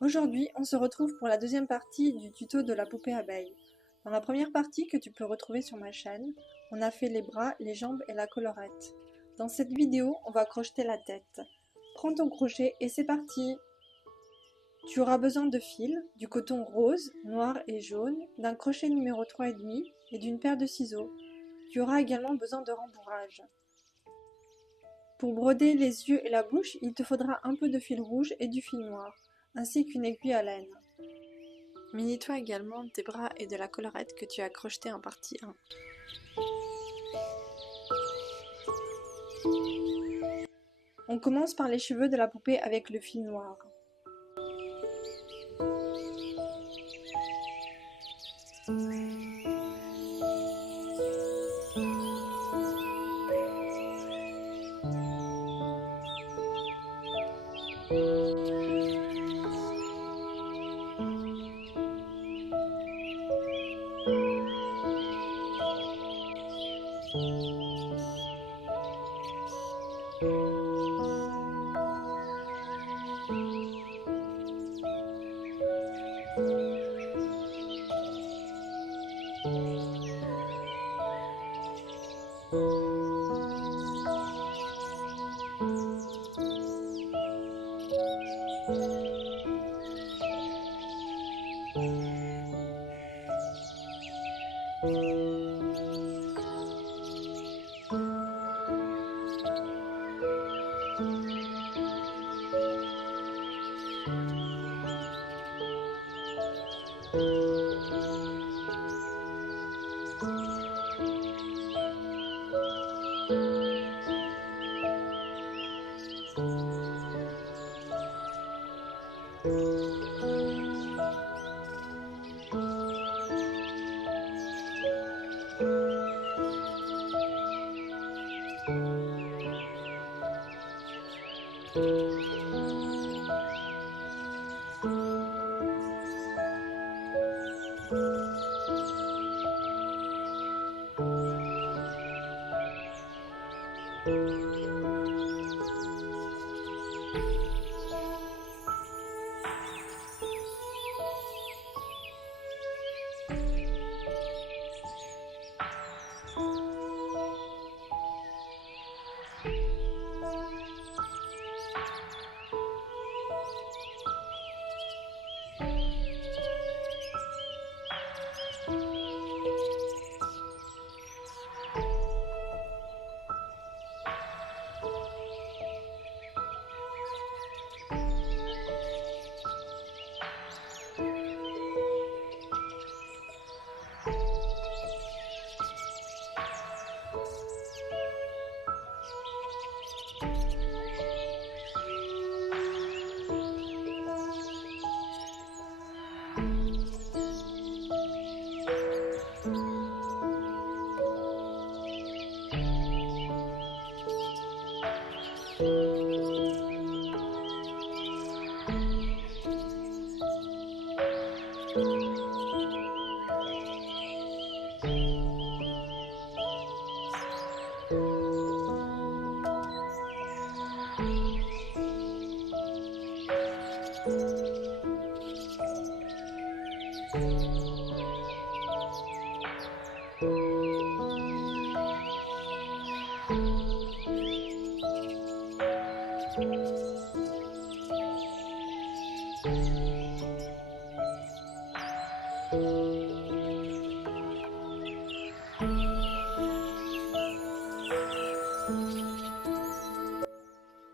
Aujourd'hui, on se retrouve pour la deuxième partie du tuto de la poupée abeille. Dans la première partie que tu peux retrouver sur ma chaîne, on a fait les bras, les jambes et la collerette. Dans cette vidéo, on va crocheter la tête. Prends ton crochet et c'est parti! Tu auras besoin de fils, du coton rose, noir et jaune, d'un crochet numéro 3,5 et d'une paire de ciseaux. Tu auras également besoin de rembourrage. Pour broder les yeux et la bouche, il te faudra un peu de fil rouge et du fil noir, ainsi qu'une aiguille à laine. Munis-toi également des bras et de la collerette que tu as crocheté en partie 1. On commence par les cheveux de la poupée avec le fil noir.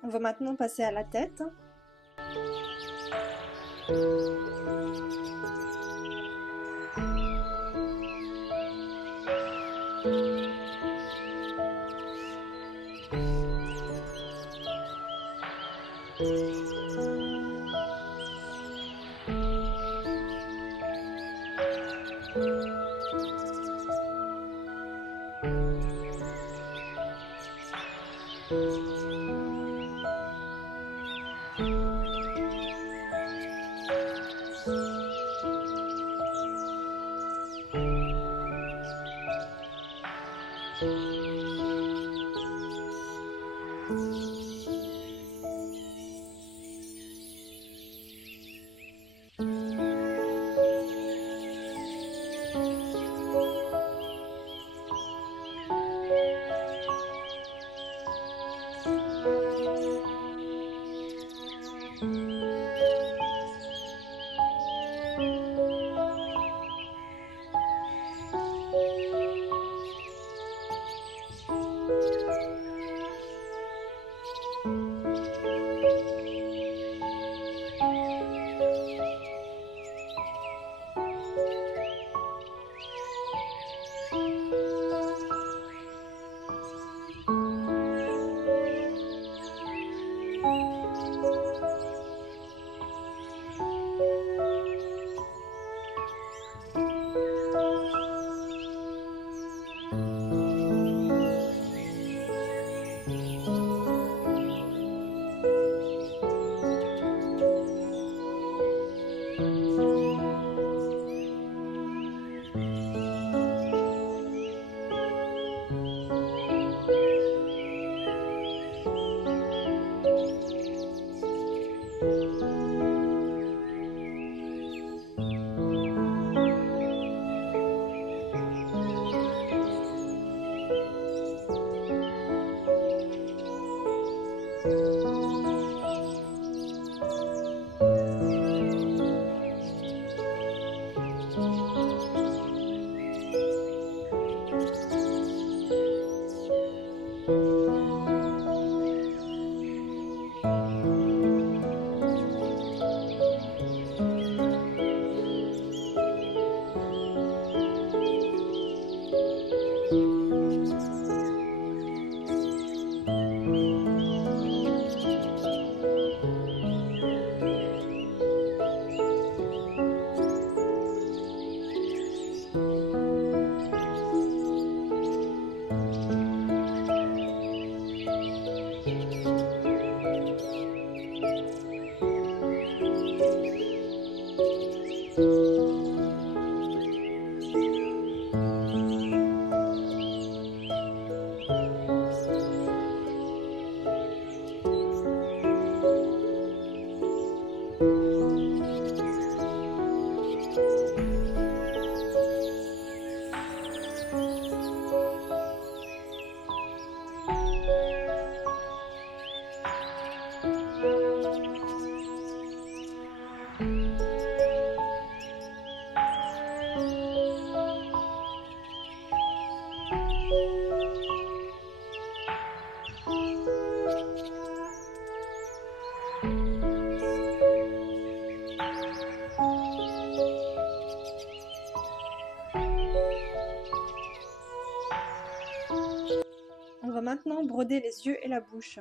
On va maintenant passer à la tête. maintenant broder les yeux et la bouche.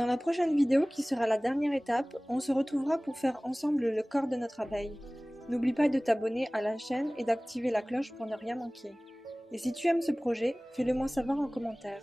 Dans la prochaine vidéo, qui sera la dernière étape, on se retrouvera pour faire ensemble le corps de notre abeille. N'oublie pas de t'abonner à la chaîne et d'activer la cloche pour ne rien manquer. Et si tu aimes ce projet, fais-le moi savoir en commentaire.